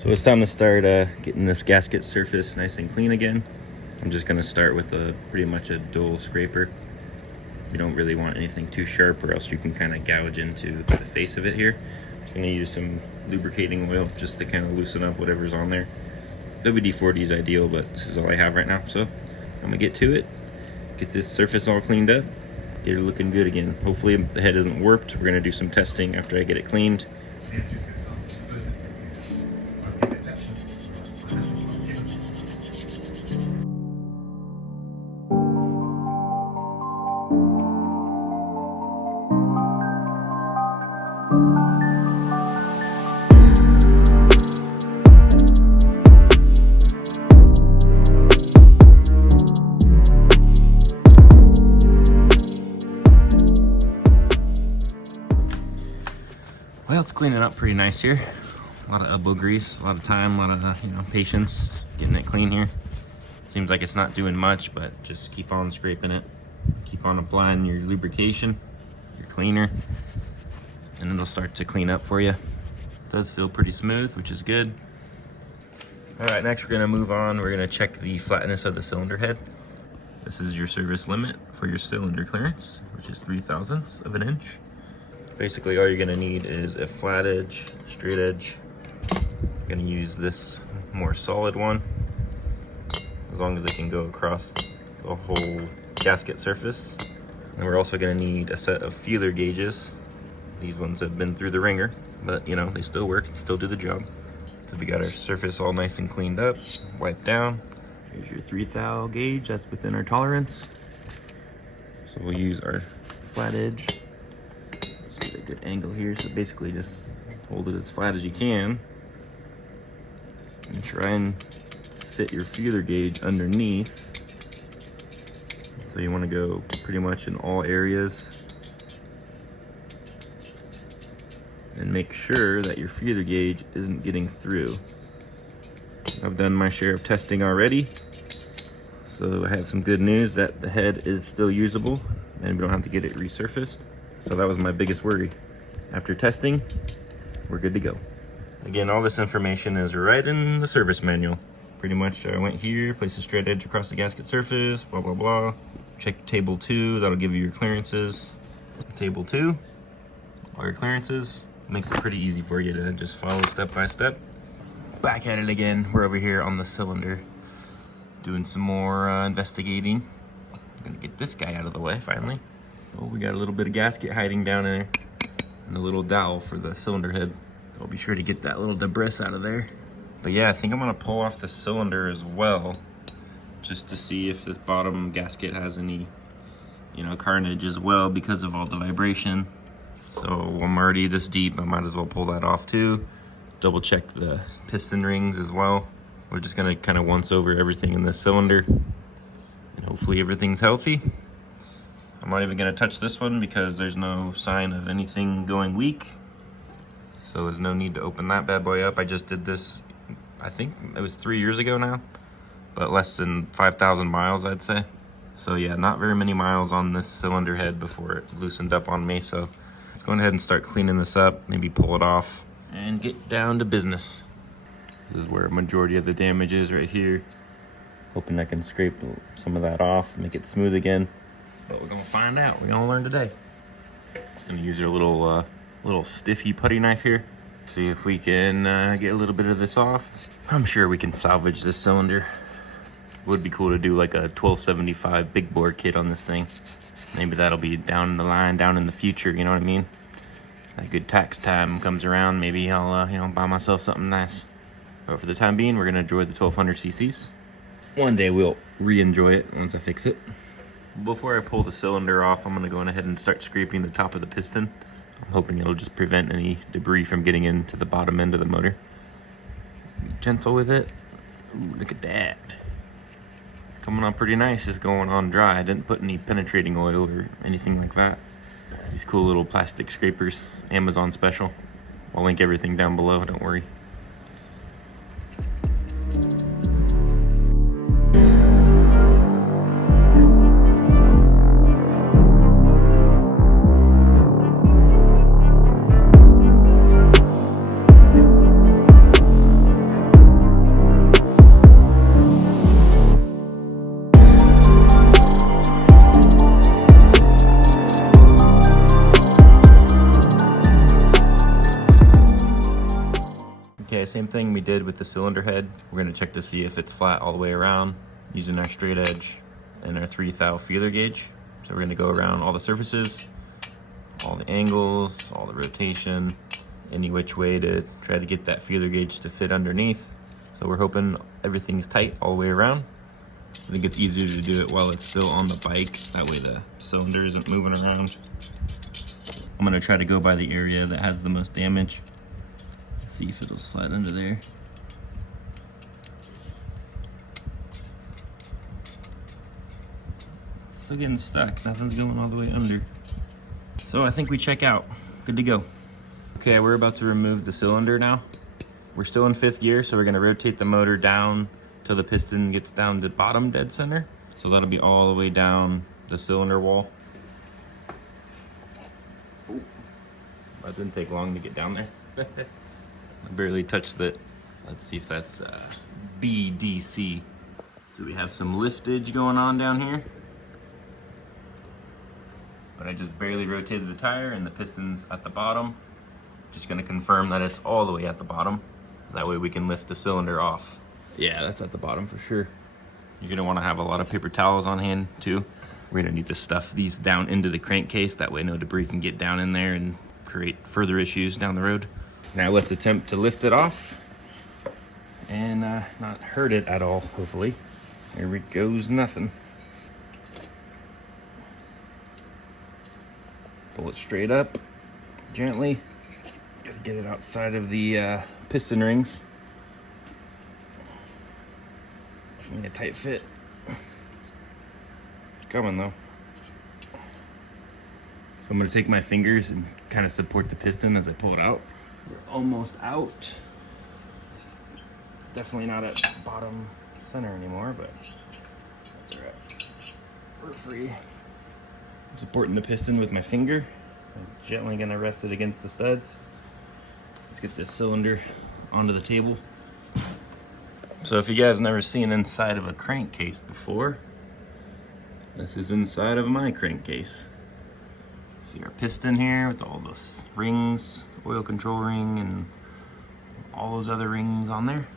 So it's time to start getting this gasket surface nice and clean again. I'm just gonna start with pretty much a dull scraper. You don't really want anything too sharp or else you can kind of gouge into the face of it here. Just gonna use some lubricating oil just to kind of loosen up whatever's on there. WD-40 is ideal, but this is all I have right now. So I'm gonna get to it, get this surface all cleaned up, get it looking good again. Hopefully the head isn't warped. We're gonna do some testing after I get it cleaned. Well, it's cleaning up pretty nice here. A lot of elbow grease, a lot of time, a lot of patience getting it clean here. Seems like it's not doing much, but just keep on scraping it. Keep on applying your lubrication, your cleaner, and it'll start to clean up for you. It does feel pretty smooth, which is good. All right, next we're gonna move on. We're gonna check the flatness of the cylinder head. This is your service limit for your cylinder clearance, which is 3/1000ths of an inch. Basically, all you're gonna need is a flat edge, straight edge. I'm gonna use this more solid one, as long as it can go across the whole gasket surface. And we're also gonna need a set of feeler gauges. These ones have been through the ringer, but they still work, still do the job. So we got our surface all nice and cleaned up, wiped down. Here's your 3 thou gauge, that's within our tolerance. So we'll use our flat edge. Get a good angle here, so basically just hold it as flat as you can and try and fit your feeler gauge underneath. So you want to go pretty much in all areas and make sure that your feeler gauge isn't getting through. I've done my share of testing already, so I have some good news that the head is still usable and we don't have to get it resurfaced. So that was my biggest worry. After testing, we're good to go. Again, all this information is right in the service manual. Pretty much I went here, placed a straight edge across the gasket surface, blah, blah, blah. Check table 2, that'll give you your clearances. Table 2, all your clearances. Makes it pretty easy for you to just follow step by step. Back at it again, we're over here on the cylinder, doing some more investigating. I'm gonna get this guy out of the way finally. Oh, we got a little bit of gasket hiding down there and the little dowel for the cylinder head. So I'll be sure to get that little debris out of there. But yeah, I think I'm gonna pull off the cylinder as well, just to see if this bottom gasket has any, carnage as well because of all the vibration. So I'm already this deep, I might as well pull that off too. Double check the piston rings as well. We're just gonna kind of once over everything in this cylinder and hopefully everything's healthy. I'm not even gonna touch this one because there's no sign of anything going weak. So there's no need to open that bad boy up. I just did this, I think it was 3 years ago now, but less than 5,000 miles, I'd say. So yeah, not very many miles on this cylinder head before it loosened up on me. So let's go ahead and start cleaning this up, maybe pull it off and get down to business. This is where a majority of the damage is right here. Hoping I can scrape some of that off, make it smooth again. But we're gonna find out. We're gonna learn today. Just gonna use our little stiffy putty knife here. See if we can get a little bit of this off. I'm sure we can salvage this cylinder. Would be cool to do like a 1275 big bore kit on this thing. Maybe that'll be down the line, down in the future. You know what I mean? A good tax time comes around. Maybe I'll buy myself something nice. But for the time being, we're gonna enjoy the 1200 cc's. One day we'll re-enjoy it once I fix it. Before I pull the cylinder off, I'm gonna go ahead and start scraping the top of the piston. I'm hoping it'll just prevent any debris from getting into the bottom end of the motor. Be gentle with it. Ooh, look at that. Coming on pretty nice, just going on dry. I didn't put any penetrating oil or anything like that. These cool little plastic scrapers, Amazon special. I'll link everything down below, don't worry. Okay, same thing we did with the cylinder head. We're gonna check to see if it's flat all the way around using our straight edge and our 3 thou feeler gauge. So we're gonna go around all the surfaces, all the angles, all the rotation, any which way to try to get that feeler gauge to fit underneath. So we're hoping everything's tight all the way around. I think it's easier to do it while it's still on the bike. That way the cylinder isn't moving around. I'm gonna try to go by the area that has the most damage. See if it'll slide under there. Still getting stuck, nothing's going all the way under. So I think we check out, good to go. Okay, we're about to remove the cylinder now. We're still in 5th gear, so we're gonna rotate the motor down till the piston gets down to bottom dead center. So that'll be all the way down the cylinder wall. Ooh, that didn't take long to get down there. I barely touched it. Let's see if that's BDC. So we have some liftage going on down here. But I just barely rotated the tire and the piston's at the bottom. Just gonna confirm that it's all the way at the bottom. That way we can lift the cylinder off. Yeah, that's at the bottom for sure. You're gonna wanna have a lot of paper towels on hand too. We're gonna need to stuff these down into the crankcase. That way no debris can get down in there and create further issues down the road. Now let's attempt to lift it off and not hurt it at all, hopefully. Here it goes, nothing. Pull it straight up, gently. Gotta get it outside of the piston rings. Need a tight fit. It's coming though. So I'm gonna take my fingers and kind of support the piston as I pull it out. We're almost out. It's definitely not at bottom center anymore, but that's all right. We're free. I'm supporting the piston with my finger. I'm gently gonna rest it against the studs. Let's get this cylinder onto the table. So if you guys never seen inside of a crankcase before, this is inside of my crankcase. See our piston here with all those rings, oil control ring and all those other rings on there.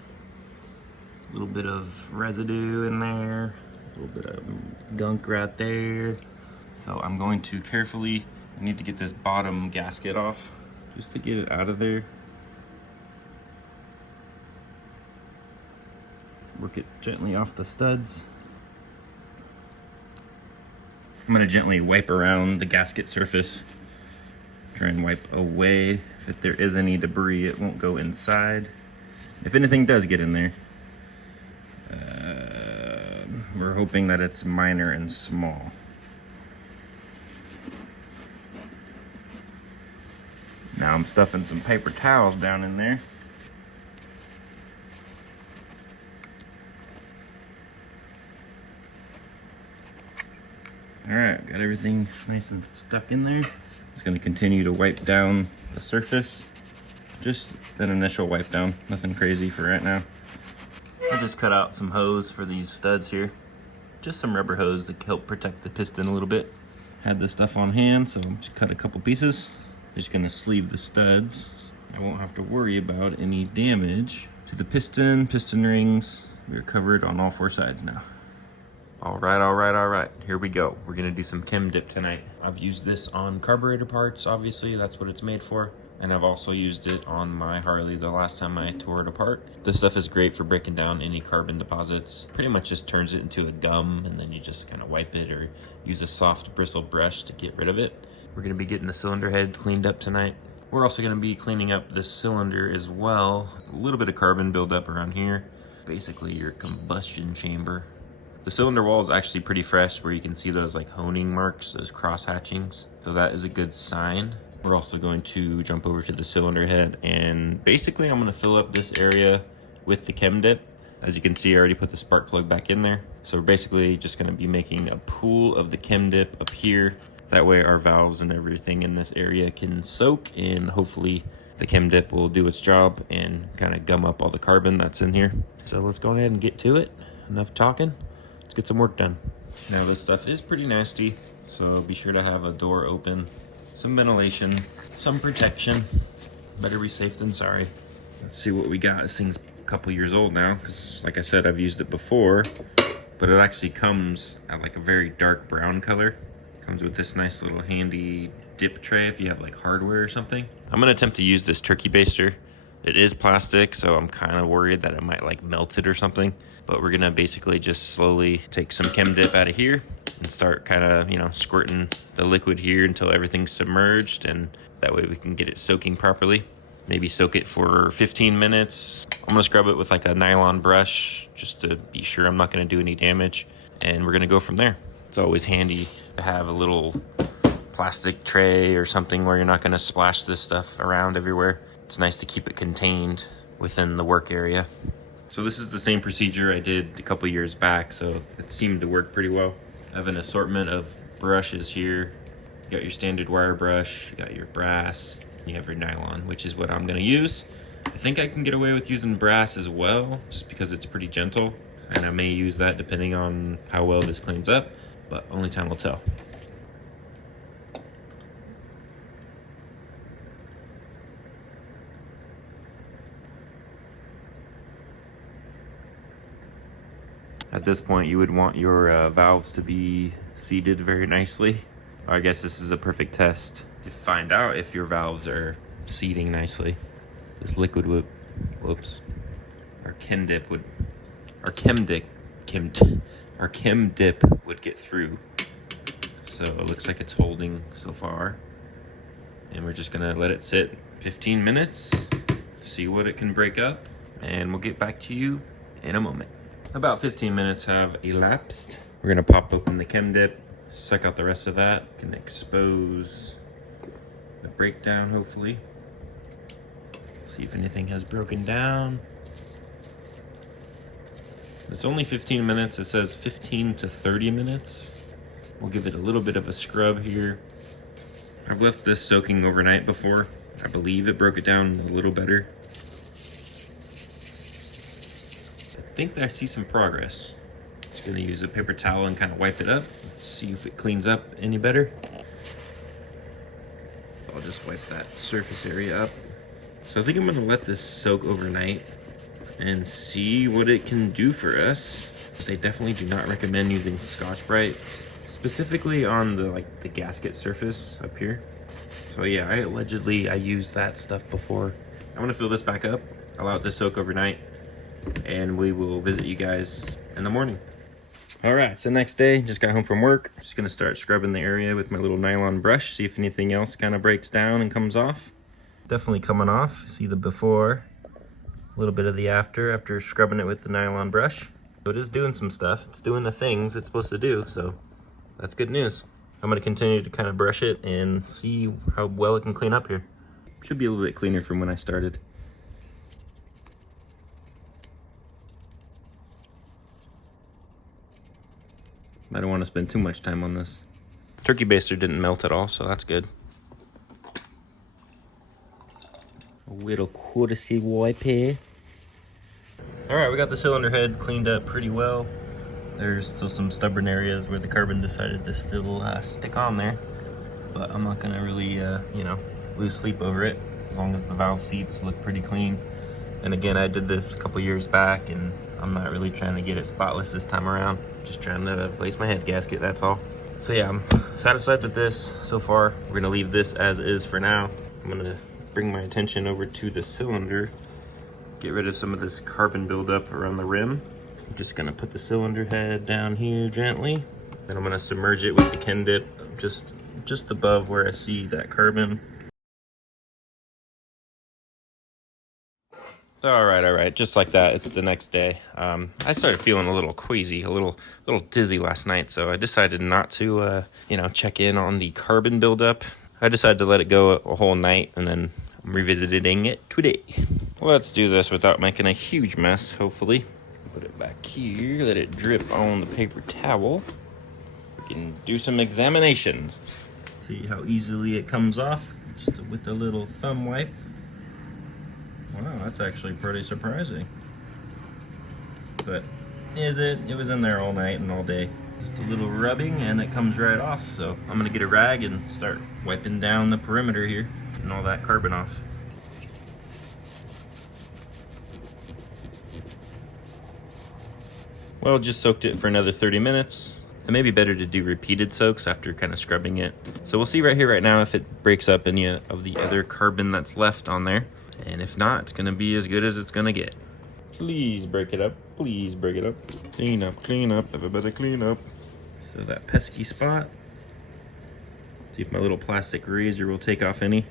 A little bit of residue in there, a little bit of gunk right there. So I'm going to carefully, I need to get this bottom gasket off just to get it out of there. Work it gently off the studs. I'm gonna gently wipe around the gasket surface. Try and wipe away. If there is any debris, it won't go inside. If anything does get in there, we're hoping that it's minor and small. Now I'm stuffing some paper towels down in there. All right, got everything nice and stuck in there. Just gonna continue to wipe down the surface. Just an initial wipe down, nothing crazy for right now. I just cut out some hose for these studs here. Just some rubber hose to help protect the piston a little bit. Had this stuff on hand, so I'm just cut a couple pieces. Just gonna sleeve the studs. I won't have to worry about any damage to the piston rings. We're covered on all 4 sides now. All right, here we go. We're gonna do some chem dip tonight. I've used this on carburetor parts, obviously, that's what it's made for. And I've also used it on my Harley the last time I tore it apart. This stuff is great for breaking down any carbon deposits. Pretty much just turns it into a gum and then you just kind of wipe it or use a soft bristle brush to get rid of it. We're gonna be getting the cylinder head cleaned up tonight. We're also gonna be cleaning up this cylinder as well. A little bit of carbon buildup around here. Basically your combustion chamber. The cylinder wall is actually pretty fresh where you can see those like honing marks, those cross hatchings. So that is a good sign. We're also going to jump over to the cylinder head and basically I'm gonna fill up this area with the chem dip. As you can see, I already put the spark plug back in there. So we're basically just gonna be making a pool of the chem dip up here. That way our valves and everything in this area can soak and hopefully the chem dip will do its job and kind of gum up all the carbon that's in here. So let's go ahead and get to it. Enough talking, let's get some work done. Now this stuff is pretty nasty, so be sure to have a door open, some ventilation, some protection. Better be safe than sorry. Let's see what we got. This thing's a couple years old now, because like I said, I've used it before, but it actually comes at like a very dark brown color. Comes with this nice little handy dip tray if you have like hardware or something. I'm gonna attempt to use this turkey baster. It is plastic, so I'm kind of worried that it might like melt it or something. But we're gonna basically just slowly take some chem dip out of here and start kind of, you know, squirting the liquid here until everything's submerged, and that way we can get it soaking properly. Maybe soak it for 15 minutes. I'm gonna scrub it with like a nylon brush just to be sure I'm not gonna do any damage. And we're gonna go from there. It's always handy to have a little plastic tray or something where you're not gonna splash this stuff around everywhere. It's nice to keep it contained within the work area. So this is the same procedure I did a couple years back, so it seemed to work pretty well. I have an assortment of brushes here. You got your standard wire brush, you got your brass, you have your nylon, which is what I'm gonna use. I think I can get away with using brass as well, just because it's pretty gentle, and I may use that depending on how well this cleans up, but only time will tell. At this point, you would want your valves to be seated very nicely. I guess this is a perfect test to find out if your valves are seating nicely. This liquid would, whoops, our chem dip would get through. So it looks like it's holding so far. And we're just gonna let it sit 15 minutes, see what it can break up, and we'll get back to you in a moment. About 15 minutes have elapsed. We're gonna pop open the chem dip, suck out the rest of that, can expose the breakdown hopefully. See if anything has broken down. It's only 15 minutes, it says 15 to 30 minutes. We'll give it a little bit of a scrub here. I've left this soaking overnight before. I believe it broke it down a little better. I think that I see some progress. Just gonna use a paper towel and kind of wipe it up. Let's see if it cleans up any better. I'll just wipe that surface area up. So I think I'm gonna let this soak overnight and see what it can do for us. They definitely do not recommend using Scotch-Brite, specifically on the gasket surface up here. So yeah, I used that stuff before. I'm gonna fill this back up, allow it to soak overnight, and we will visit you guys in the morning. All right, it's the next day, just got home from work. Just gonna start scrubbing the area with my little nylon brush, see if anything else kind of breaks down and comes off. Definitely coming off. See the before, a little bit of the after scrubbing it with the nylon brush. So it is doing some stuff. It's doing the things it's supposed to do, so that's good news. I'm gonna continue to kind of brush it and see how well it can clean up here. Should be a little bit cleaner from when I started. I don't want to spend too much time on this. Turkey baster didn't melt at all, so that's good. A little courtesy wipe here. All right, we got the cylinder head cleaned up pretty well. There's still some stubborn areas where the carbon decided to still stick on there, but I'm not gonna really, lose sleep over it as long as the valve seats look pretty clean. And again, I did this a couple years back, and I'm not really trying to get it spotless this time around. Just trying to place my head gasket, that's all. So yeah, I'm satisfied with this so far. We're gonna leave this as is for now. I'm gonna bring my attention over to the cylinder, get rid of some of this carbon buildup around the rim. I'm just gonna put the cylinder head down here gently. Then I'm gonna submerge it with the chem dip just above where I see that carbon. All right, just like that, it's the next day. I started feeling a little queasy, a little dizzy last night, so I decided not to, check in on the carbon buildup. I decided to let it go a whole night, and then I'm revisiting it today. Let's do this without making a huge mess, hopefully. Put it back here, let it drip on the paper towel. We can do some examinations. See how easily it comes off, just with a little thumb wipe. Wow, that's actually pretty surprising. But is it? It was in there all night and all day. Just a little rubbing and it comes right off. So I'm gonna get a rag and start wiping down the perimeter here, getting all that carbon off. Well, just soaked it for another 30 minutes. It may be better to do repeated soaks after kind of scrubbing it. So we'll see right here, right now, if it breaks up any of the other carbon that's left on there. And if not, it's gonna be as good as it's gonna get. Please break it up, please break it up. Clean up, everybody clean up. So that pesky spot. See if my little plastic razor will take off any.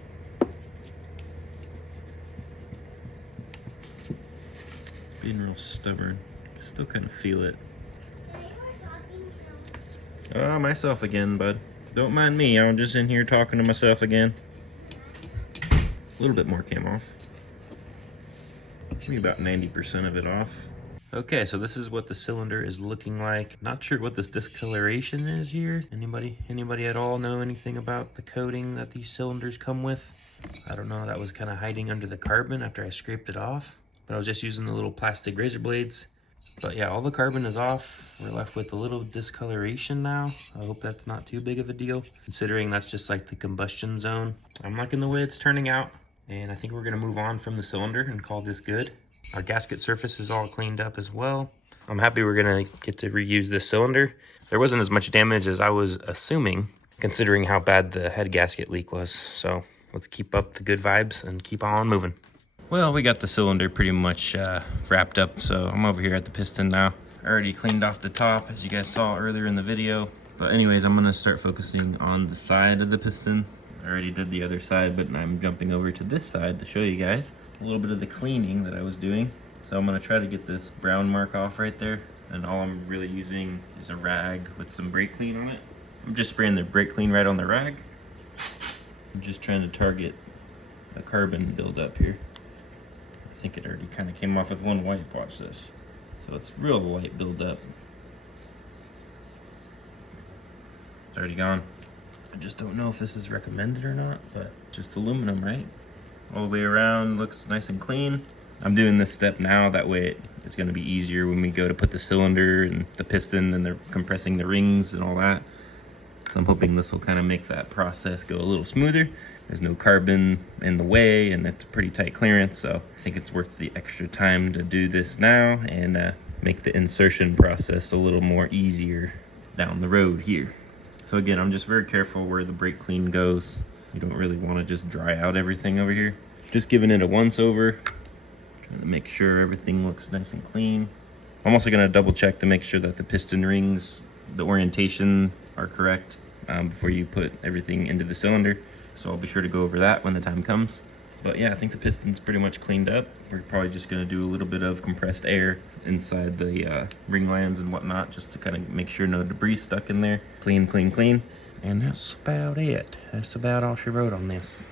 Being real stubborn. Still kind of feel it. Oh, myself again, bud. Don't mind me, I'm just in here talking to myself again. A little bit more came off. Maybe about 90% of it off. Okay, so this is what the cylinder is looking like. Not sure what this discoloration is here. Anybody at all know anything about the coating that these cylinders come with? I don't know, that was kind of hiding under the carbon after I scraped it off. But I was just using the little plastic razor blades. But yeah, all the carbon is off. We're left with a little discoloration now. I hope that's not too big of a deal, considering that's just like the combustion zone. I'm liking the way it's turning out, and I think we're gonna move on from the cylinder and call this good. Our gasket surface is all cleaned up as well. I'm happy we're gonna get to reuse this cylinder. There wasn't as much damage as I was assuming, considering how bad the head gasket leak was. So let's keep up the good vibes and keep on moving. Well, we got the cylinder pretty much wrapped up, so I'm over here at the piston now. I already cleaned off the top, as you guys saw earlier in the video. But anyways, I'm gonna start focusing on the side of the piston. I already did the other side, but I'm jumping over to this side to show you guys a little bit of the cleaning that I was doing. So I'm gonna try to get this brown mark off right there. And all I'm really using is a rag with some brake clean on it. I'm just spraying the brake clean right on the rag. I'm just trying to target the carbon buildup here. I think it already kind of came off with one wipe, watch this. So it's real light buildup. It's already gone. I just don't know if this is recommended or not, but just aluminum, right? All the way around, looks nice and clean. I'm doing this step now, that way it's gonna be easier when we go to put the cylinder and the piston and they're compressing the rings and all that. So I'm hoping this will kind of make that process go a little smoother. There's no carbon in the way and it's a pretty tight clearance, so I think it's worth the extra time to do this now and make the insertion process a little more easier down the road here. So again, I'm just very careful where the brake clean goes. You don't really want to just dry out everything over here. Just giving it a once over, trying to make sure everything looks nice and clean. I'm also going to double check to make sure that the piston rings, the orientation are correct before you put everything into the cylinder. So I'll be sure to go over that when the time comes. But yeah, I think the piston's pretty much cleaned up. We're probably just gonna do a little bit of compressed air inside the ring lands and whatnot, just to kind of make sure no debris stuck in there. Clean, clean, clean. And that's about it. That's about all she wrote on this.